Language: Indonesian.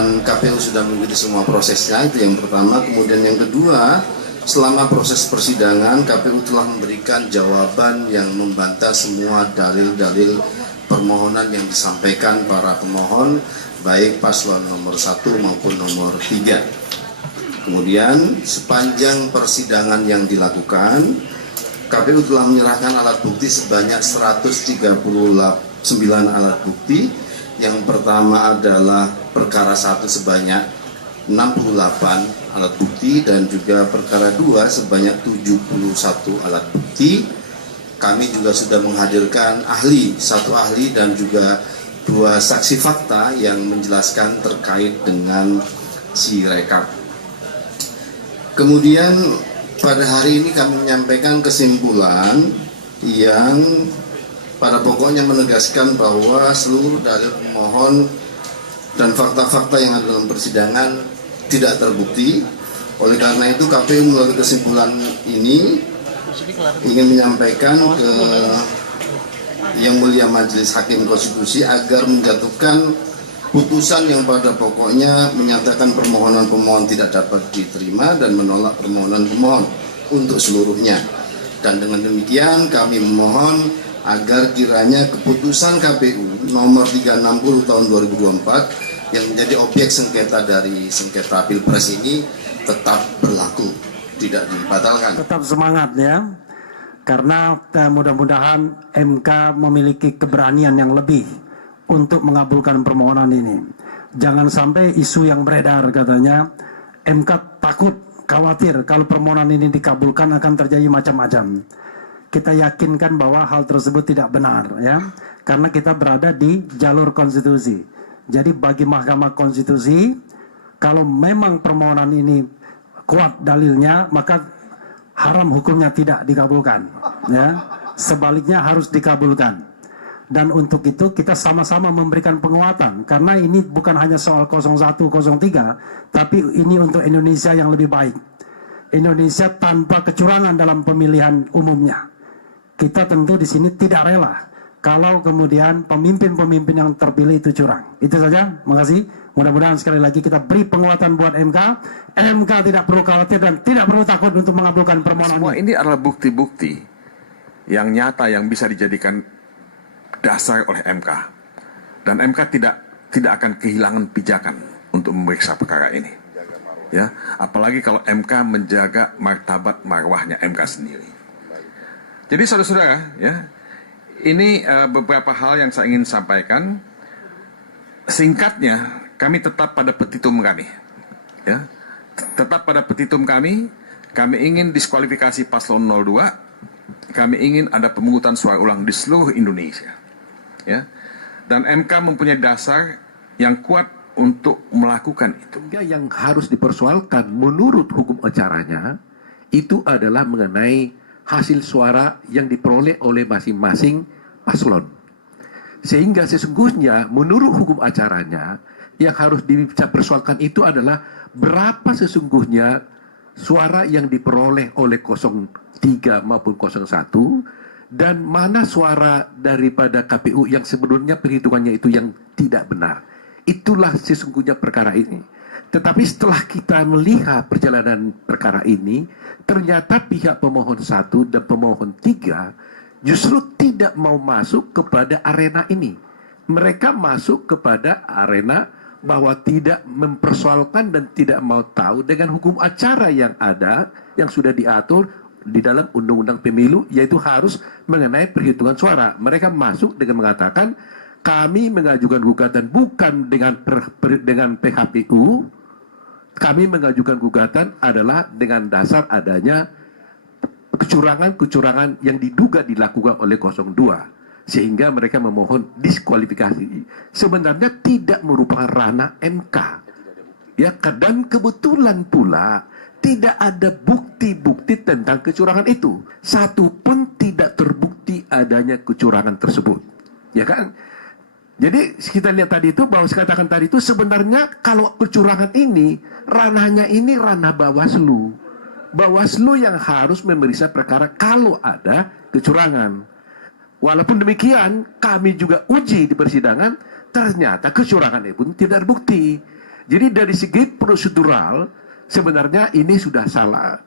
dan KPU sudah mengikuti semua prosesnya, itu yang pertama. Kemudian yang kedua, selama proses persidangan KPU telah memberikan jawaban yang membantah semua dalil-dalil permohonan yang disampaikan para pemohon, baik paslon nomor 1 maupun nomor 3. Kemudian sepanjang persidangan yang dilakukan, KPU telah menyerahkan alat bukti sebanyak 139 alat bukti. Yang pertama adalah perkara 1 sebanyak 68 alat bukti dan juga perkara 2 sebanyak 71 alat bukti. Kami juga sudah menghadirkan satu ahli dan juga 2 saksi fakta yang menjelaskan terkait dengan Sirekap. Kemudian pada hari ini kami menyampaikan kesimpulan yang pada pokoknya menegaskan bahwa seluruh dalil pemohon dan fakta-fakta yang ada dalam persidangan tidak terbukti. Oleh karena itu KPU melalui kesimpulan ini ingin menyampaikan ke Yang Mulia Majelis Hakim Konstitusi agar menjatuhkan putusan yang pada pokoknya menyatakan permohonan pemohon tidak dapat diterima dan menolak permohonan pemohon untuk seluruhnya. Dan dengan demikian kami memohon agar kiranya keputusan KPU nomor 360 tahun 2024 yang menjadi objek sengketa dari sengketa Pilpres ini tetap berlaku, tidak dibatalkan. Tetap semangat ya, karena mudah-mudahan MK memiliki keberanian yang lebih untuk mengabulkan permohonan ini. Jangan sampai isu yang beredar katanya MK takut, khawatir kalau permohonan ini dikabulkan akan terjadi macam-macam. Kita yakinkan bahwa hal tersebut tidak benar ya, karena kita berada di jalur konstitusi. Jadi bagi Mahkamah Konstitusi, kalau memang permohonan ini kuat dalilnya, maka haram hukumnya tidak dikabulkan ya. Sebaliknya harus dikabulkan. Dan untuk itu kita sama-sama memberikan penguatan, karena ini bukan hanya soal 01, 03, tapi ini untuk Indonesia yang lebih baik. Indonesia tanpa kecurangan dalam pemilihan umumnya. Kita tentu di sini tidak rela kalau kemudian pemimpin-pemimpin yang terpilih itu curang. Itu saja, makasih. Mudah-mudahan sekali lagi kita beri penguatan buat MK. MK tidak perlu khawatir dan tidak perlu takut untuk mengabulkan permohonan. Semua ini adalah bukti-bukti yang nyata yang bisa dijadikan dasar oleh MK. Dan MK tidak akan kehilangan pijakan untuk memeriksa perkara ini. Ya, apalagi kalau MK menjaga martabat marwahnya MK sendiri. Jadi saudara-saudara, ya, ini beberapa hal yang saya ingin sampaikan. Singkatnya, kami tetap pada petitum kami. Ya, tetap pada petitum kami ingin diskualifikasi paslon 02, kami ingin ada pemungutan suara ulang di seluruh Indonesia. Ya, dan MK mempunyai dasar yang kuat untuk melakukan itu. Yang harus dipersoalkan menurut hukum acaranya itu adalah mengenai hasil suara yang diperoleh oleh masing-masing paslon. Sehingga sesungguhnya menurut hukum acaranya yang harus dipersoalkan itu adalah berapa sesungguhnya suara yang diperoleh oleh 03 maupun 01 dan mana suara daripada KPU yang sebenarnya perhitungannya itu yang tidak benar. Itulah sesungguhnya perkara ini. Tetapi setelah kita melihat perjalanan perkara ini, ternyata pihak pemohon 1 dan pemohon 3 justru tidak mau masuk kepada arena ini. Mereka masuk kepada arena bahwa tidak mempersoalkan dan tidak mau tahu dengan hukum acara yang ada, yang sudah diatur di dalam Undang-Undang Pemilu, yaitu harus mengenai perhitungan suara. Mereka masuk dengan mengatakan, kami mengajukan gugatan bukan dengan PHPU, kami mengajukan gugatan adalah dengan dasar adanya kecurangan-kecurangan yang diduga dilakukan oleh 02. Sehingga mereka memohon diskualifikasi. Sebenarnya tidak merupakan ranah MK. Ya, dan kebetulan pula tidak ada bukti-bukti tentang kecurangan itu. Satu pun tidak terbukti adanya kecurangan tersebut. Ya kan? Jadi kita lihat tadi itu, bahwa saya katakan tadi itu sebenarnya kalau kecurangan ini, ranahnya ini ranah Bawaslu. Bawaslu yang harus memeriksa perkara kalau ada kecurangan. Walaupun demikian, kami juga uji di persidangan, ternyata kecurangan itu pun tidak terbukti. Jadi dari segi prosedural sebenarnya ini sudah salah.